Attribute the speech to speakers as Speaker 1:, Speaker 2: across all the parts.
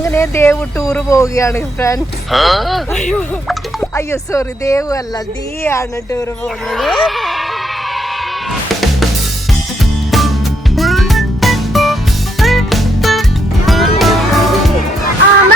Speaker 1: അങ്ങനെ ദേവ് ടൂർ പോവുകയാണ് ഫ്രണ്ട്സ് അയ്യോ. അയ്യോ സോറി ദേവ് അല്ല ദീ ആണ് ടൂർ പോകുന്നത്.
Speaker 2: ആമ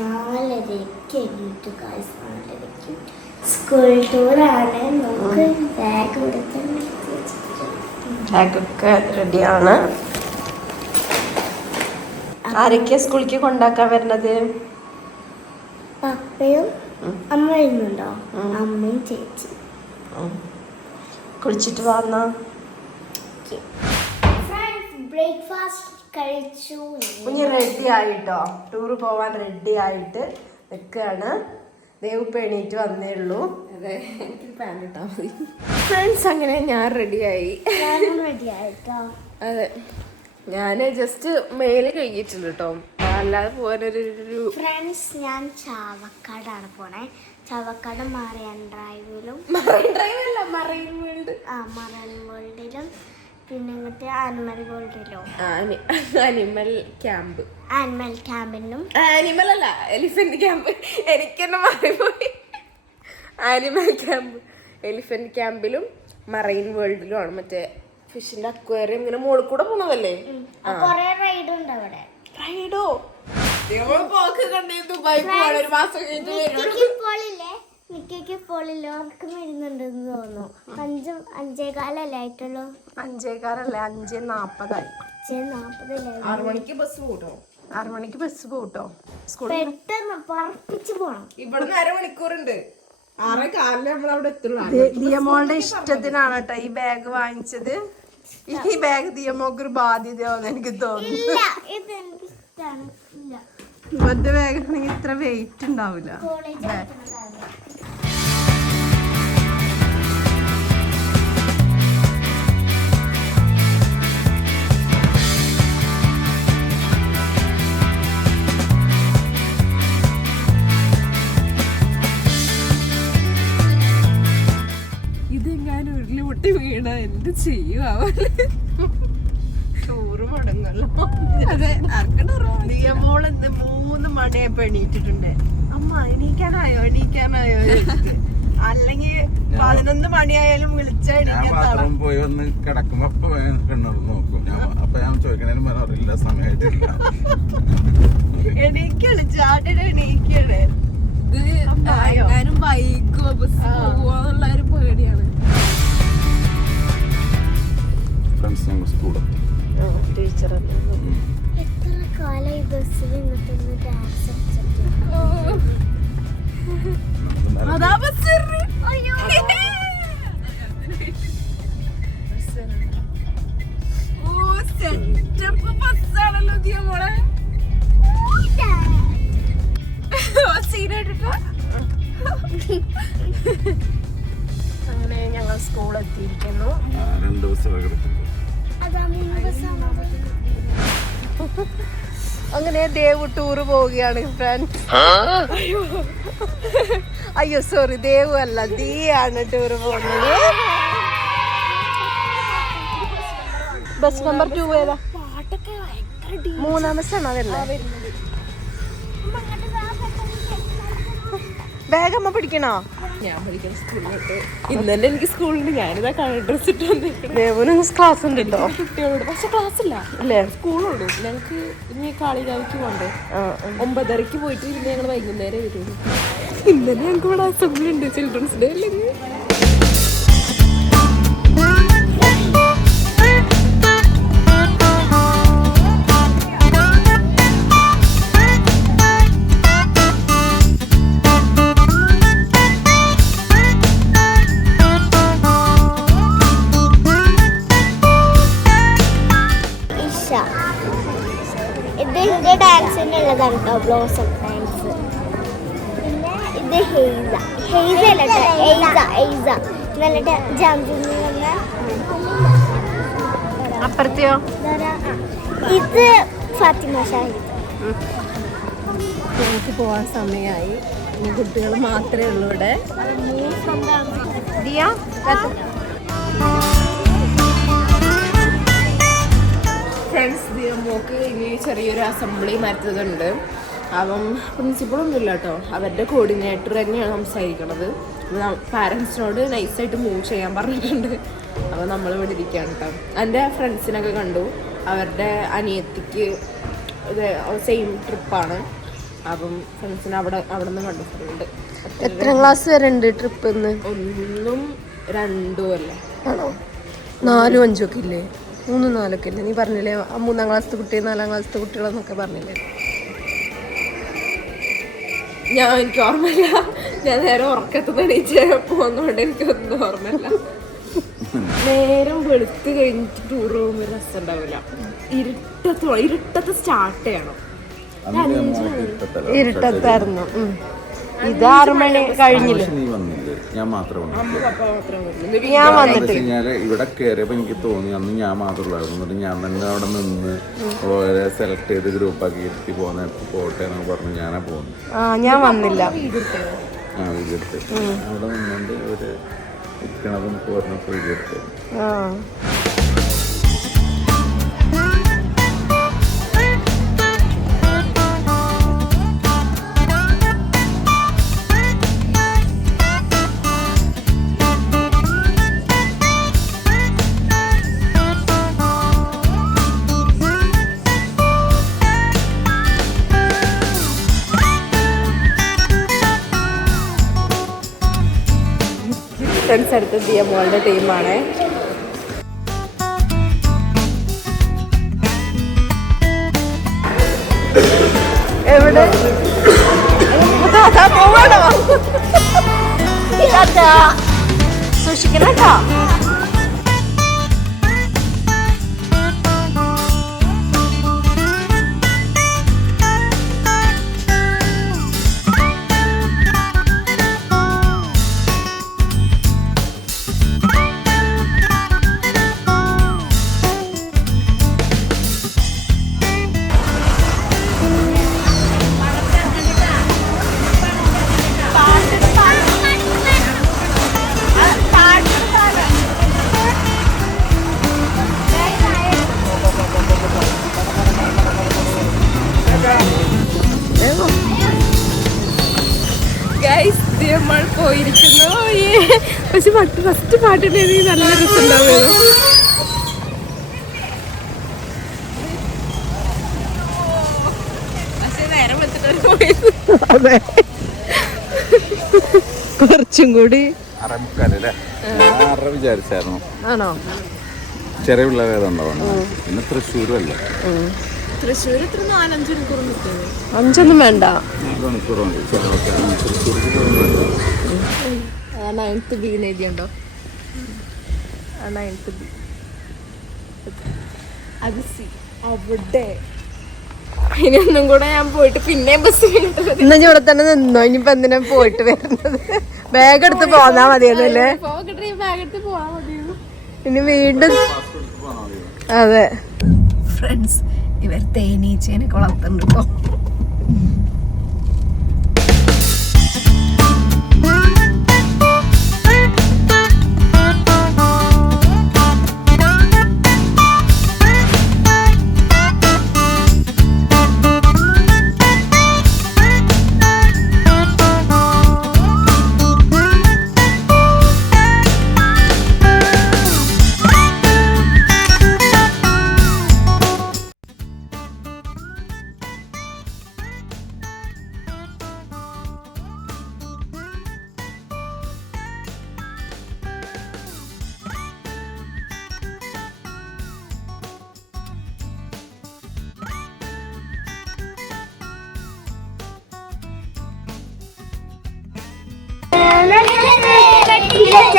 Speaker 2: നാലരയ്ക്ക് എണീറ്റു ഗായ്സ് നാലരയ്ക്ക് സ്കൂൾ ടൂറാണ് നമുക്ക് ബാഗ് കൊടുത്ത്
Speaker 1: ബാഗൊക്കെ റെഡിയാണ് ആരൊക്കെയാ സ്കൂളിലേക്ക് കൊണ്ടാക്കാൻ വരുന്നത്?
Speaker 2: പപ്പയും അമ്മയും ഉണ്ടോ? അമ്മയും ചേച്ചി.
Speaker 1: കുളിച്ചിട്ട് വന്നാ
Speaker 2: ബ്രേക്ക്ഫാസ്റ്റ് കഴിച്ചു.
Speaker 1: കുഞ്ഞ് റെഡി ആയിട്ടോ? ടൂർ പോവാൻ റെഡി ആയിട്ട് നിൽക്കുകയാണ് ദൈവപ്പ് എണീറ്റ് വന്നേ ഉള്ളൂ.
Speaker 3: അതെ ഫ്രണ്ട്സ് അങ്ങനെ ഞാൻ റെഡിയായി
Speaker 2: ആയി. റെഡി ആയിട്ടോ?
Speaker 3: അതെ. ഞാൻ ജസ്റ്റ് മേൽ കഴിഞ്ഞിട്ടുണ്ട് കേട്ടോ അല്ലാതെ പോകാനൊരു
Speaker 2: ഫ്രണ്ട്സ് ഞാൻ ചാവക്കാടാണ് പോണേ. ചാവക്കാട് മറിയൻ ഡ്രൈവിലും
Speaker 3: മറൈൻ ഡ്രൈവ് അല്ല മറൈൻ വേൾഡ്.
Speaker 2: ആ മറൈൻ വേൾഡിലും പിന്നെ ആനിമൽ വേൾഡിലും
Speaker 3: അനിമൽ ക്യാമ്പ്
Speaker 2: ആനിമൽ ക്യാമ്പിനും
Speaker 3: ആനിമൽ അല്ല എലിഫന്റ് ക്യാമ്പ് എനിക്കെന്നെ മാറിപ്പോയി. ആനിമൽ ക്യാമ്പ് എലിഫന്റ് ക്യാമ്പിലും മറൈൻ വേൾഡിലും ആണ് മറ്റേ ഫിഷിന്റെ അക്വേറിയം ഇങ്ങനെ മുകളിൽ കൂടെ പോണതല്ലേ?
Speaker 2: കൊറേ റൈഡ് ഉണ്ട് അവിടെ.
Speaker 3: റൈഡോ പോക്ക് കണ്ടേ ദുബായ് ഒരു മാസം കഴിഞ്ഞിട്ട് വരുള്ളൂ
Speaker 2: ഇപ്പോൾ ഉറക്കം വരുന്നുണ്ടെന്ന് തോന്നുന്നു. അഞ്ചും അഞ്ചേകാലല്ലേ ആയിട്ടുള്ളൂ?
Speaker 1: അഞ്ചേകാലല്ലേ? അഞ്ചേ നാപ്പതായി.
Speaker 2: അഞ്ച് നാപ്പതല്ലേ
Speaker 3: ആറു മണിക്ക് ബസ് കൂട്ടോ
Speaker 1: ആറു മണിക്ക് ബസ് പോട്ടോ? സ്കൂൾ
Speaker 2: പെട്ടെന്ന് പറപ്പിച്ച് പോണം.
Speaker 3: ഇവിടുന്ന് അരമണിക്കൂറുണ്ട് ആറേ കാലിന് നമ്മൾ അവിടെ എത്തുള്ളൂ.
Speaker 1: ദിയമോളുടെ ഇഷ്ടത്തിനാണ് കേട്ടോ ഈ ബാഗ് വാങ്ങിച്ചത്. ഈ ബാഗ് ദിയമോക്ക് ഒരു ബാധ്യതയാവുന്ന എനിക്ക് തോന്നുന്നു.
Speaker 2: ഇല്ല ഇത് എനിക്ക് ഇഷ്ടമാണ് ഇല്ല
Speaker 1: മറ്റേ ബാഗാണെങ്കിൽ ഇത്ര വെയിറ്റ് ഉണ്ടാവില്ല.
Speaker 2: കോളേജ്
Speaker 3: വീണ എന്ത് ചെയ്യുവാവല്ലേ
Speaker 1: ടൂറ് മുടങ്ങല്ലോ.
Speaker 3: അതെ
Speaker 1: മൂന്ന് മണിയായപ്പോ എണീറ്റിട്ടുണ്ട്. അമ്മ എണീക്കാനായോ? എണീക്കാനായോ. അല്ലെങ്കിൽ പതിനൊന്ന് മണിയായാലും
Speaker 4: വിളിച്ചാൽ
Speaker 1: എണീക്കാൻ
Speaker 4: പോയി വന്ന് കിടക്കുമ്പോ അപ്പൊ നോക്കും. ഞാൻ അപ്പൊ ഞാൻ ചോദിക്കണേന് പറഞ്ഞില്ല സമയമായിട്ടില്ല
Speaker 1: എണീക്കാണ് ചാട്ടിന് എണീക്കാണ്.
Speaker 3: ഇത്
Speaker 1: ആയോ?
Speaker 3: ബൈക്കോ ബസ് പോവാന്നുള്ള ഒരു പേടിയാണ്.
Speaker 4: ഫ്രണ്ട്സ് ഞങ്ങൾ സ്കൂളിൽ
Speaker 1: ടീച്ചർ
Speaker 2: എത്ര കാലം ഈ ബസ്സിൽ നിന്നിട്ടൊന്ന് ഡാൻസ്
Speaker 1: പോവുകയാണ് ഫ്രണ്ട്സ് അയ്യോ. സോറി ദേവ് അല്ല ദീ ആണ് ടൂർ പോകുന്നത്. ബസ് നമ്പർ ടു ഏതാ? മൂന്നാം ബസ്സാണ് അതല്ലേ അമ്മ പിടിക്കണോ?
Speaker 3: ഞാൻ പഠിക്കുന്ന സ്കൂളിലോട്ട് ഇന്നലെ എനിക്ക് സ്കൂളിൽ ഞാനിതാ കളർ ഡ്രസ് ഇട്ട് വന്നിട്ടുണ്ട്
Speaker 1: ദേവിന് ക്ലാസ് ഉണ്ടല്ലോ കേട്ടോ
Speaker 3: കുട്ടികളോട് പക്ഷെ ക്ലാസ് ഇല്ല.
Speaker 1: അല്ലേ
Speaker 3: സ്കൂളുണ്ട്. ഞങ്ങൾക്ക് ഇനി കാളികാവിക്ക് പോണ്ടേ. ഒമ്പതരക്ക് പോയിട്ട് പിന്നെ ഞങ്ങൾ വൈകുന്നേരം വരുള്ളൂ ഇന്നലെ ഞങ്ങൾക്ക് ഇവിടെ അസംബ്ലി ഉണ്ട് ചിൽഡ്രൻസ് ഡേ അല്ലെങ്കിൽ
Speaker 1: അപ്പുറത്തെയോ?
Speaker 2: ഇത് ഫാത്തിമ ഷാഹിദ്
Speaker 1: പോവാൻ പോകാൻ സമയമായി കുട്ടികൾ മാത്രമേ ഉള്ളൂ ഇവിടെ. ദിയ
Speaker 3: ഫ്രണ്ട്സ് മോക്ക് ഇനി ചെറിയൊരു അസംബ്ലി മാറ്റുന്നുണ്ട് അപ്പം പ്രിൻസിപ്പളൊന്നും ഇല്ല കേട്ടോ അവരുടെ കോർഡിനേറ്റർ തന്നെയാണ് സംസാരിക്കണത്. പാരൻസിനോട് നൈസായിട്ട് മൂവ് ചെയ്യാൻ പറഞ്ഞിട്ടുണ്ട്. അപ്പം നമ്മൾ ഇവിടെ ഇരിക്കുകയാണ് കേട്ടോ എന്റെ ഫ്രണ്ട്സിനൊക്കെ കണ്ടു. അവരുടെ അനിയത്തിക്ക് ഇത് സെയിം ട്രിപ്പാണ് അപ്പം ഫ്രണ്ട്സിനെ അവിടെ അവിടെ നിന്ന് കണ്ടിട്ടുണ്ട്.
Speaker 1: എത്ര ക്ലാസ് വരെ ഉണ്ട് ട്രിപ്പ്
Speaker 3: ഒന്നും രണ്ടും അല്ലേ.
Speaker 1: ആണോ? നാലും അഞ്ചും ഒക്കെ ഇല്ലേ? മൂന്നും നാലൊക്കെ ഇല്ലേ? നീ പറഞ്ഞില്ലേ മൂന്നാം ക്ലാസ്സിലെ കുട്ടി നാലാം ക്ലാസ്സിലെ കുട്ടികളെന്നൊക്കെ പറഞ്ഞില്ലേ?
Speaker 3: ഞാൻ എനിക്ക് ഓർമ്മയില്ല. ഞാൻ നേരെ ഉറക്കത്ത് എണീച്ച് പോകുന്നതുകൊണ്ട് എനിക്കൊന്നും ഓർമ്മയില്ല. നേരം വെളുത്ത് കഴിഞ്ഞിട്ട് ടൂർ പോകുമ്പോൾ രസം ഉണ്ടാവില്ല. ഇരുട്ടത്ത് ഇരുട്ടത്ത് സ്റ്റാർട്ട് ചെയ്യണം.
Speaker 1: ഇരുട്ടത്തായിരുന്നു. ഇത് ആറു മണി കഴിഞ്ഞില്ലേ?
Speaker 4: ഞാൻ മാത്രമേ
Speaker 1: ഞാൻ വന്നിട്ട്
Speaker 4: ഇവിടെ കയറിയപ്പോ എനിക്ക് തോന്നി അന്ന് ഞാൻ മാത്രമുള്ളായിരുന്നു എന്നിട്ട് ഞാൻ തന്നെ അവിടെ നിന്ന് ഓരോ സെലക്ട് ചെയ്ത് ഗ്രൂപ്പാക്കി ഇരുത്തി പോകുന്ന പോട്ടെ എന്നൊക്കെ പറഞ്ഞു ഞാനാ പോകുന്നു
Speaker 1: ആ ഞാൻ വന്നില്ല.
Speaker 4: ആ വീടെടുത്ത്. അവിടെ നിന്നുകൊണ്ട് ഇവർ ഇരിക്കണതും പോരണൊക്കെ വീടെടുത്ത്
Speaker 1: ആ
Speaker 3: അടുത്ത് ദിയ മോളുടെ ടീമാണ്.
Speaker 1: എവിടെ? പോവാണോ? സൂക്ഷിക്കണം കേട്ടോ.
Speaker 3: പോയിരിക്കുന്നു. ഈ പക്ഷെ പാട്ട് ഫസ്റ്റ് പാട്ടിലേക്ക് നല്ല രസമുണ്ടാവുന്നു
Speaker 1: അതെ. കുറച്ചും കൂടി.
Speaker 4: വിചാരിച്ചായിരുന്നു.
Speaker 1: ആണോ?
Speaker 4: ചെറിയ പിള്ളേരെ ഉണ്ടാവുന്നു പിന്നെ തൃശ്ശൂരും അല്ല
Speaker 3: തൃശ്ശൂർ ഇത്ര നാലഞ്ച് മണിക്കൂർ നിൽക്കുന്നത്
Speaker 1: അഞ്ചൊന്നും വേണ്ട.
Speaker 3: നയൻത്ത് ബി എഴുതിയുണ്ടോ? ആ നയൻത്ത് ബി അത് സി. അവിടെ. ഇനിയൊന്നും കൂടെ ഞാൻ പോയിട്ട് പിന്നെയും ബസ്
Speaker 1: ഇന്ന് ഇനി ഇവിടെ തന്നെ നിന്നോ? ഇനിയിപ്പോ എന്തിനാ പോയിട്ട് വരുന്നത്? ബാഗ് എടുത്ത് പോന്നാ മതിയെന്നല്ലേ
Speaker 3: പോകട്ടെ ബാഗ് എടുത്ത്
Speaker 1: ഇനി വീണ്ടും അതെ. ഫ്രണ്ട്സ് ഇവർ തേനീച്ചേനെ വളർത്തുന്നുണ്ട്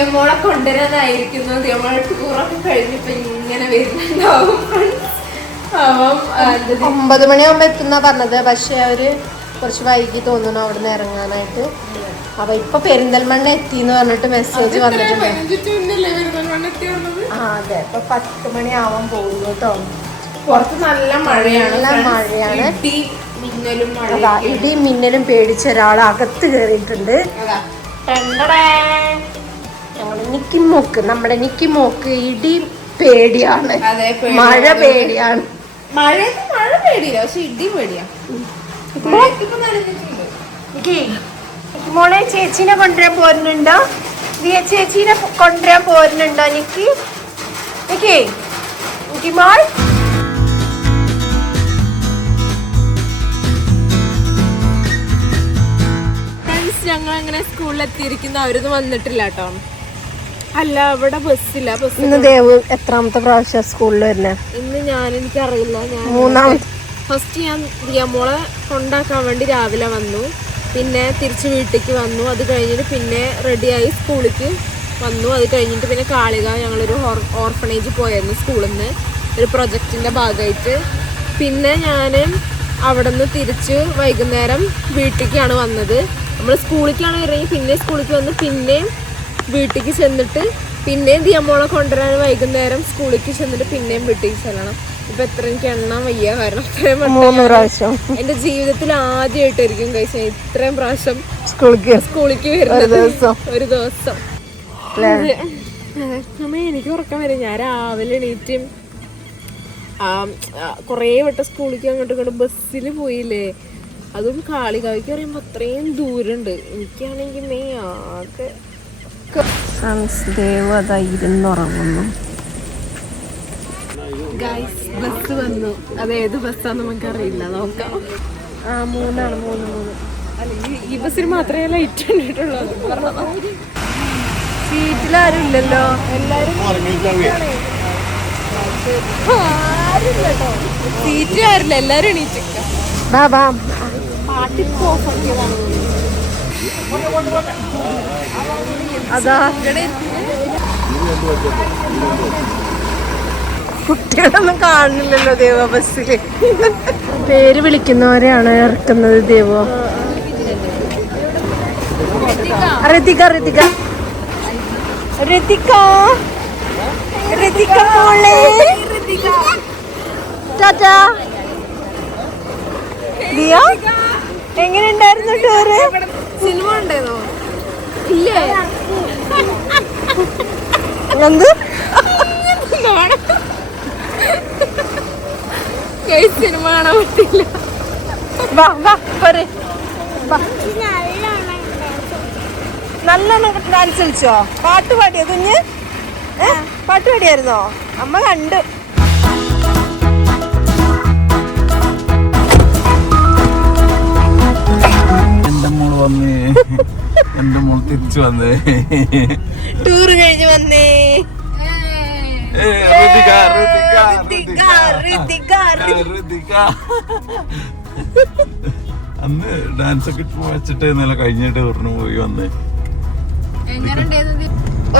Speaker 3: ദിയമോളെ കൊണ്ടുവരാനായിരിക്കുന്നു. ദിയമോളെ ടൂറൊക്കെ കഴിഞ്ഞപ്പോ ഇങ്ങനെ വരുന്നുണ്ടാവും അപ്പം
Speaker 1: ഒമ്പത് മണിയാകുമ്പോ എത്തുന്ന പറഞ്ഞത്. പക്ഷെ അവർ കുറച്ച് വൈകി തോന്നുന്നു അവിടെ നിന്ന് ഇറങ്ങാനായിട്ട്. അപ്പൊ ഇപ്പൊ പെരിന്തൽമണ്ണ എത്തി എന്ന് പറഞ്ഞിട്ട് മെസ്സേജ് വന്നിട്ടുണ്ട്. ആ അതെ. ഇപ്പൊ പത്ത് മണിയാവാൻ പോകുന്നു കേട്ടോ.
Speaker 3: പുറത്ത് നല്ല മഴയാണ്
Speaker 1: നല്ല. മഴയാണ്.
Speaker 3: ഇടി മിന്നലും
Speaker 1: പേടിച്ച ഒരാൾ അകത്ത് കയറിയിട്ടുണ്ട് നിക്കിമോക്ക് നമ്മുടെ നിക്കിമോക്ക് ഇടി പേടിയാണ്. മഴ പേടിയാണ്.
Speaker 3: മഴ പേടിയില്ല പക്ഷെ ഇടി
Speaker 1: മോളെ ചേച്ചീനെ കൊണ്ടുവരാൻ പോരുന്നുണ്ടോ? ദിയ ചേച്ചീനെ കൊണ്ടുവരാൻ പോരുന്നുണ്ടോ നിക്കി? നിക്കി നിക്കി മോൾ
Speaker 3: ഞങ്ങൾ അങ്ങനെ സ്കൂളിൽ എത്തിയിരിക്കുന്ന അവരൊന്നും വന്നിട്ടില്ല കേട്ടോ. അല്ല ഇവിടെ ബസ്സില്ല. ബസ്
Speaker 1: ഇന്ന് ദേവ് എത്രാമത്തെ പ്രാവശ്യം സ്കൂളിൽ വരുന്നേ?
Speaker 3: ഇന്ന് ഞാൻ എനിക്കറിയില്ല ഞാൻ
Speaker 1: മൂന്നാമത്തെ
Speaker 3: ഫസ്റ്റ് ഞാൻ ദിയമോളെ കൊണ്ടാക്കാൻ വേണ്ടി രാവിലെ വന്നു. പിന്നെ തിരിച്ച് വീട്ടിലേക്ക് വന്നു. അത് കഴിഞ്ഞിട്ട് പിന്നെ റെഡിയായി സ്കൂളിലേക്ക് വന്നു. അത് കഴിഞ്ഞിട്ട് പിന്നെ കാളിക ഞങ്ങളൊരു ഓർഫണേജ് പോയായിരുന്നു സ്കൂളിൽ നിന്ന് ഒരു പ്രൊജക്റ്റിന്റെ ഭാഗമായിട്ട് പിന്നെ ഞാൻ അവിടെ നിന്ന് തിരിച്ച് വൈകുന്നേരം വീട്ടിലേക്കാണ് വന്നത്. നമ്മൾ സ്കൂളിലേക്കാണ് ഇറങ്ങി പിന്നെ സ്കൂളിലേക്ക് വന്ന് പിന്നെയും വീട്ടിലേക്ക് ചെന്നിട്ട് പിന്നെയും ദിയമോളെ കൊണ്ടുവരാൻ വൈകുന്നേരം സ്കൂളിലേക്ക് ചെന്നിട്ട് പിന്നെയും വീട്ടിലേക്ക് ചെല്ലണം. ഇപ്പൊ എത്ര എനിക്ക് എണ്ണാൻ വയ്യ. കാരണം അത്രയും വട്ടം
Speaker 1: മൂന്ന് പ്രാവശ്യം.
Speaker 3: എന്റെ ജീവിതത്തിൽ ആദ്യമായിട്ടായിരിക്കും കഴിച്ച ഇത്രയും പ്രാവശ്യം
Speaker 1: സ്കൂളിലേക്ക്
Speaker 3: സ്കൂളിക്ക് വരുന്നത്. ഒരു ദിവസം? അമ്മ എനിക്ക് ഉറക്കം വരും. ഞാൻ രാവിലെ എണീറ്റും കുറേ വട്ടം സ്കൂളിലേക്ക് അങ്ങോട്ടും ഇങ്ങോട്ടും ബസ്സിൽ പോയില്ലേ. അതും കാളികാവിക്ക് പറയുമ്പോൾ അത്രയും ദൂരമുണ്ട്. എനിക്കാണെങ്കിൽ മേ ആകെ
Speaker 1: ഫ്രണ്ട്സ് ദേവ് അതാ ഇരുന്നുറങ്ങുന്നു
Speaker 3: ഗൈസ് ബസ് വന്നു. അത് ഏത് ബസ്സാന്ന് നമുക്ക് അറിയില്ല നോക്കാം.
Speaker 1: ആ മൂന്നാണ് മൂന്ന് മൂന്ന്.
Speaker 3: അല്ലെങ്കിൽ ഈ ബസ്സിന് മാത്രമേ ലൈറ്റ് കണ്ടിട്ടുള്ളൂ.
Speaker 1: സീറ്റിലാരും ഇല്ലല്ലോ
Speaker 3: എല്ലാരും സീറ്റ് ആരില്ല എല്ലാരും
Speaker 1: എണീറ്റ്.
Speaker 3: പാട്ടിപ്പോ
Speaker 1: അതാ. കുട്ടികളൊന്നും കാണുന്നില്ലല്ലോ ദേവ ബസ്സിൽ പേര് വിളിക്കുന്നവരെയാണ് ഇറക്കുന്നത് ദേവോ. ഋതിക ഋതിക ഋതിക ഋതിക മോളെ. ടാറ്റാ. ദിയ എങ്ങനെയുണ്ടായിരുന്നു ടൂറ്
Speaker 3: സിനിമ ഉണ്ടായിരുന്നോ ഇല്ലേ?
Speaker 1: എന്ത്
Speaker 3: സിനിമ കാണാൻ പറ്റില്ല.
Speaker 1: വാ വാ പറ വാ. നല്ലോണം ഡാൻസ് കളിച്ചോ? പാട്ട് പാടിയോ കുഞ്ഞ്? ഏ? പാട്ട് പാടിയായിരുന്നോ? അമ്മ കണ്ടു.
Speaker 4: എന്റെ മോൾ വന്നേ. എന്റെ മോൾ തിരിച്ചു വന്നേ.
Speaker 1: ടൂർ കഴിഞ്ഞു വന്നേ.
Speaker 4: അന്ന് ഡാൻസ് ഒക്കെ ഇട്ട് വെച്ചിട്ട് ഇന്നലെ കഴിഞ്ഞിട്ട് ടൂറിന് പോയി വന്നേ.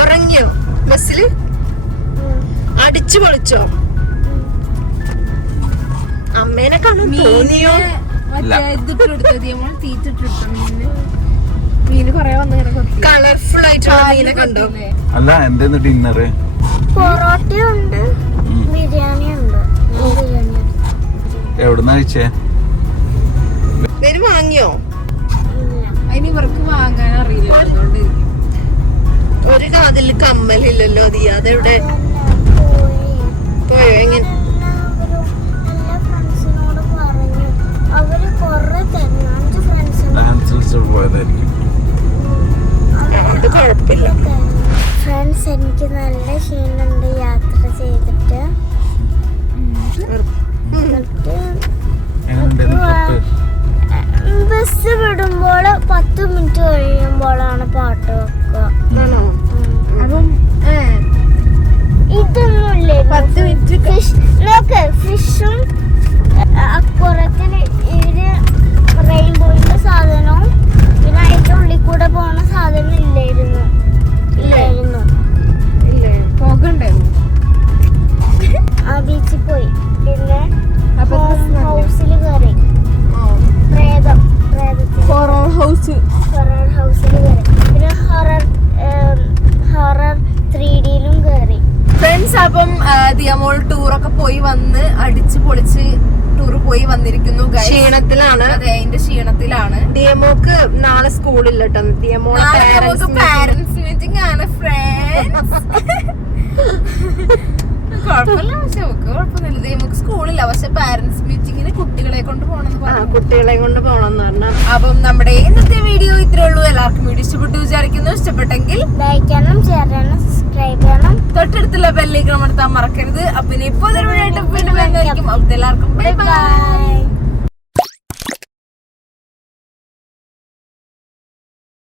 Speaker 1: ഉറങ്ങിയോ ബസ്സിൽ? അടിച്ചു പൊളിച്ചോ? അമ്മേനെ കാണാൻ തോന്നിയോ?
Speaker 3: തീറ്റിട്ടിട്ടു മീന് മീന് കൊറേ വന്നങ്ങനെ കൊത്തി.
Speaker 1: കളർഫുൾ ആയിട്ടുള്ള മീനെ കണ്ടോ.
Speaker 4: അല്ല എന്തേന്ന് പൊറോട്ട
Speaker 2: പൊറോട്ടയുണ്ട് ബിരിയാണി ഉണ്ട്.
Speaker 4: എവിടുന്ന കഴിച്ചേ?
Speaker 1: വാങ്ങിയോ?
Speaker 3: അതിന് ഇവർക്ക് വാങ്ങാൻ അറിയില്ല.
Speaker 1: ഒരു കാതിൽ കമ്മലില്ലല്ലോ അതിയാതെ അതെവിടെ? ദിയമോക്ക് നാളെ സ്കൂളില്ല കേട്ടോ ദിയമോളെ.
Speaker 3: പാരന്റ്സ് മീറ്റിംഗ് ആണ് ഫ്രണ്ട്സ് കുഴപ്പമില്ല പക്ഷെ നമുക്ക് കുഴപ്പമൊന്നുമില്ല. ഇത് നമുക്ക് സ്കൂളില്ല പക്ഷെ പാരന്റ്സ് മീറ്റിങ്ങിന് കുട്ടികളെ കൊണ്ട് പറഞ്ഞു.
Speaker 1: കുട്ടികളെ കൊണ്ട് പോണെന്ന് പറഞ്ഞാൽ
Speaker 3: അപ്പം നമ്മുടെ ഇന്നത്തെ വീഡിയോ ഇത്രേ ഉള്ളൂ. എല്ലാവർക്കും വീഡിയോ ഇഷ്ടപ്പെട്ടു വിചാരിക്കുന്നു. ഇഷ്ടപ്പെട്ടെങ്കിൽ
Speaker 2: ലൈക്ക് ചെയ്യണം ഷെയർ ചെയ്യണം സബ്സ്ക്രൈബ് ചെയ്യണം.
Speaker 3: തൊട്ടടുത്തുള്ള ബെല്ലേക്ക് നമ്മൾ മറക്കരുത്. അപ്പൊ ഇനി ഇപ്പൊ ഒരു വീഡിയോ ആയിട്ട് പിന്നെ എല്ലാവർക്കും ബൈ
Speaker 2: ബൈ